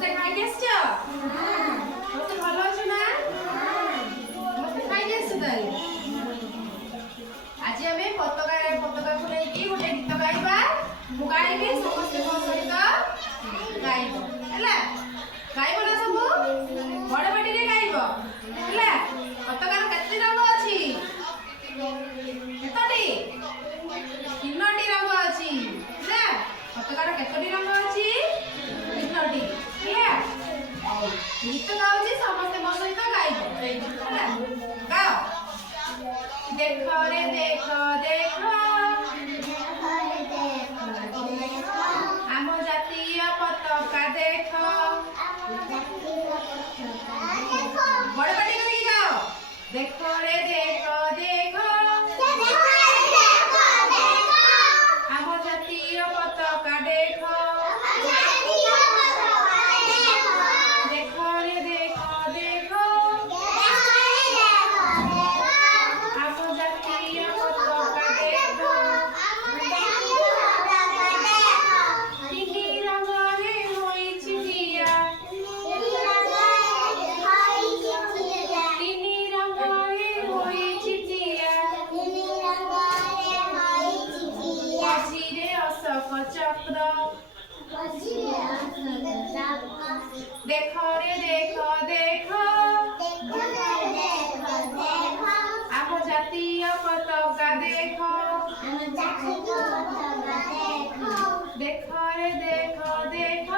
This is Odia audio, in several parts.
ସମସ୍ତେ ଖାଇକି ଆସିଛ? ସମସ୍ତେ ଭଲ ଅଛ ନା? ସମସ୍ତେ ଖାଇକି ଆସିଛ ତାହେଲେ? ଆଜି ଆମେ ପତାକାକୁ ନେଇକି ଗୋଟେ ଗୀତ ଗାଇବା। ମୁଁ ଗାଇବି, ସମସ୍ତେ ମୋ ସହିତ ଗାଇବ ହେଲା। ଗାଇବ ନା ସବୁ? ବଡ଼ ପାଟିରେ ଗାଇବ ହେଲା। ପତାକାର କେତେ ରଙ୍ଗ ଅଛି? କେତୋଟି? 3ଟି ରଙ୍ଗ ଅଛି ହେଲା। ପତାକାର କେତୋଟି ରଙ୍ଗ ଅଛି? 3ଟି ହେଲା। ଗୀତ ଗାଉଛି, ସମସ୍ତେ ମୋ ସହିତ ଗାଇବ ହେଲା। ଗାଅ। ଦେଖ ରେ ଦେଖ ଦେଖ ଆମ ଜାତୀୟ ପତାକା ଦେଖ। ବଡ଼ ପାଟି କରିକି ଗାଅ। ଦେଖ ରେ ଦେଖ ଦେଖ ଆମ ଜାତୀୟ ପତାକା ଦେଖ। ଦେଖ ରେ ଦେଖ ଦେଖ ଆମ ଜାତୀୟ ପତାକା ଦେଖ। ତିନି ରଙ୍ଗରେ ହୋଇଛି ଠିଆ। ତିନି ରଙ୍ଗରେ ହୋଇଛି ଠିଆ। ମଝିରେ ଅଶୋକ ଚକ୍ର। ଦେଖ ରେ ଦେଖ ଦେଖ ଆମ ଜାତୀୟ ପତାକା ଦେଖ। ଦେଖ ରେ ଦେଖ ଦେଖ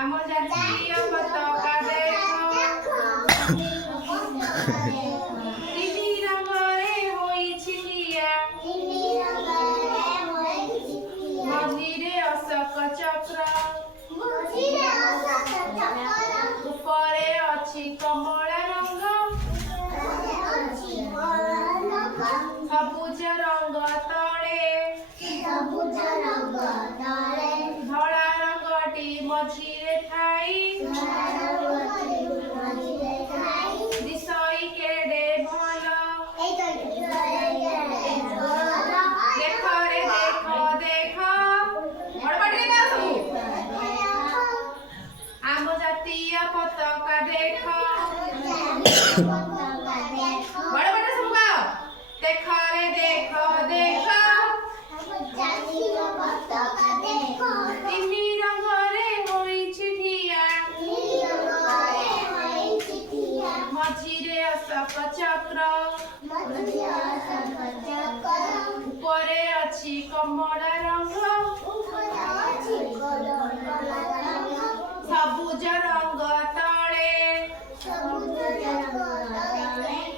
ଆମ ଜାତୀୟ ପତାକା ଦେଖ। ତିନି ରଙ୍ଗରେ ହୋଇଛି ଠିଆ। ମଝିରେ ଅଶୋକ ଚକ୍ର। ଉପରେ ଅଛି କମଳା ରଙ୍ଗ। ସବୁଜ ରଙ୍ଗ ତଳେ। ଧଳା ରଙ୍ଗଟି ମଝିରେ ଥାଇ ଦିଶଇ କେଡ଼େ ଭଲ। ଦେଖ ରେ ଦେଖ ଦେଖ ବଡ଼ ପାଟିରେ ଗାଅ ସବୁ। ଆମ ଜାତୀୟ ପତାକା ଦେଖ। ବଡ଼ ପାଟିରେ ସବୁ ଗାଅ। ଦେଖ ରେ ଦେଖ ଦେଖ ତିନି ରଙ୍ଗରେ ହୋଇଛି ଠିଆ। ମଝିରେ ଅଶୋକ ଚକ୍ର। ଉପରେ ଅଛି କମଳା ରଙ୍ଗ। ସବୁଜ ରଙ୍ଗ ତଳେ।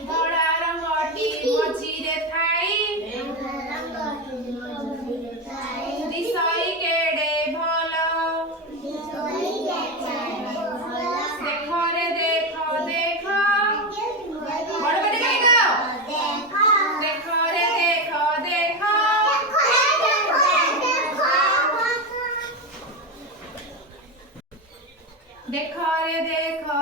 ଧଳା ରଙ୍ଗଟି ମଝିରେ ଥାଇ ଦିଶଇ କେଡ଼େ ଭଲ। ଦେଖ ରେ ଦେଖ ଦେଖ ବଡ଼ ପାଟି କରି ଗାଅ। ଦେଖ ରେ ଦେଖ ଦେଖ ଦେଖ ରେ ଦେଖ